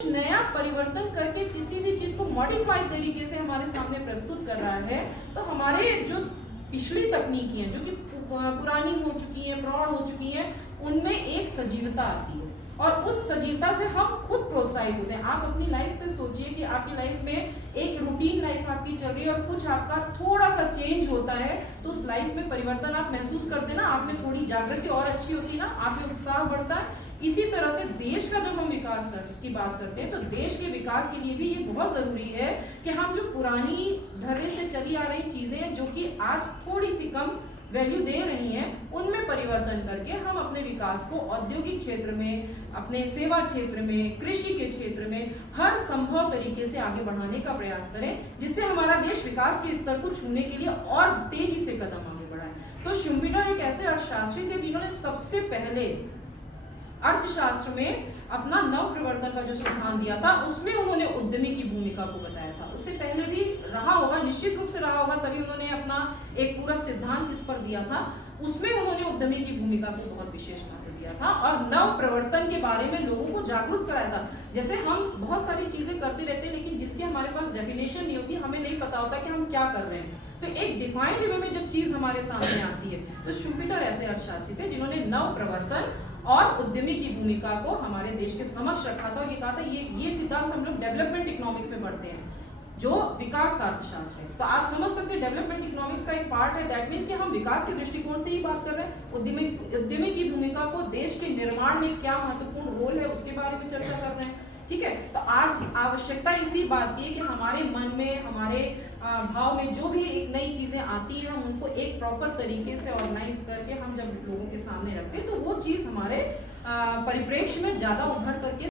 नया परिवर्तन करके किसी भी चीज को मॉडिफाइड तरीके से हमारे सामने प्रस्तुत कर रहा है, तो हमारे जो पिछली तकनीकी हैं जो कि पुरानी हो चुकी हैं, प्रौढ़ हो चुकी हैं, उनमें एक सजीवता आती है और उस सजीवता से हम खुद प्रोत्साहित होते हैं। आप अपनी लाइफ से सोचिए कि आपकी लाइफ में एक रूटीन लाइफ आपकी चल रही है और कुछ आपका थोड़ा सा चेंज होता है, तो उस लाइफ में परिवर्तन आप महसूस करते हैं ना, आप में थोड़ी जागृति और अच्छी होती है ना, आप में उत्साह बढ़ता है। इसी तरह से देश का जब हम विकास की बात करते हैं, तो देश के विकास के लिए भी ये बहुत जरूरी है कि हम जो पुरानी धरे से चली आ रही चीजें जो कि आज थोड़ी सी कम वैल्यू दे रही हैं, उनमें परिवर्तन करके हम अपने विकास को औद्योगिक क्षेत्र में, अपने सेवा क्षेत्र में, कृषि के क्षेत्र में हर संभव तरीके से आगे बढ़ाने का प्रयास करें, जिससे हमारा देश विकास के स्तर को छूने के लिए और तेजी से कदम आगे बढ़ाए। तो शुम्पीटर एक ऐसे अर्थशास्त्री थे जिन्होंने सबसे पहले अर्थशास्त्र में अपना नव प्रवर्तन का जो सिद्धांत दिया था, उसमें उन्होंने उद्यमी की भूमिका को बताया था। उससे पहले भी रहा होगा, निश्चित रूप से रहा होगा, तभी उन्होंने अपना एक पूरा सिद्धांत इस पर दिया था। उसमें उन्होंने उद्यमी की भूमिका को बहुत विशेष महत्व दिया था और नव प्रवर्तन के बारे में लोगों को जागरूक कराया था। जैसे हम बहुत सारी चीजें करते रहते हैं, लेकिन जिसकी हमारे पास डेफिनेशन नहीं होती, हमें नहीं पता होता कि हम क्या कर रहे हैं। तो एक डिफाइंड वे में जब चीज हमारे सामने आती है, तो शुम्पीटर ऐसे अर्थशास्त्री थे जिन्होंने नव प्रवर्तन और उद्यमी की भूमिका को हमारे देश के समक्ष रखा था और ये कहा था ये सिद्धांत हम लोग डेवलपमेंट इकोनॉमिक्स में पढ़ते हैं, जो विकास का अर्थशास्त्र है। तो आप समझ सकते हैं डेवलपमेंट इकोनॉमिक्स का एक पार्ट है। दैट मीन्स कि हम विकास के दृष्टिकोण से ही बात कर रहे हैं। उद्यमी की भूमिका को देश के निर्माण में क्या महत्वपूर्ण रोल है उसके बारे में चर्चा कर रहे हैं। ठीक है, तो आज आवश्यकता इसी बात की है कि हमारे मन में, हमारे भाव में जो भी एक नई चीजें आती है, हम उनको एक प्रॉपर तरीके से ऑर्गेनाइज करके हम जब लोगों के सामने रखते हैं, तो वो चीज हमारे परिप्रेक्ष्य में ज्यादा उभर करके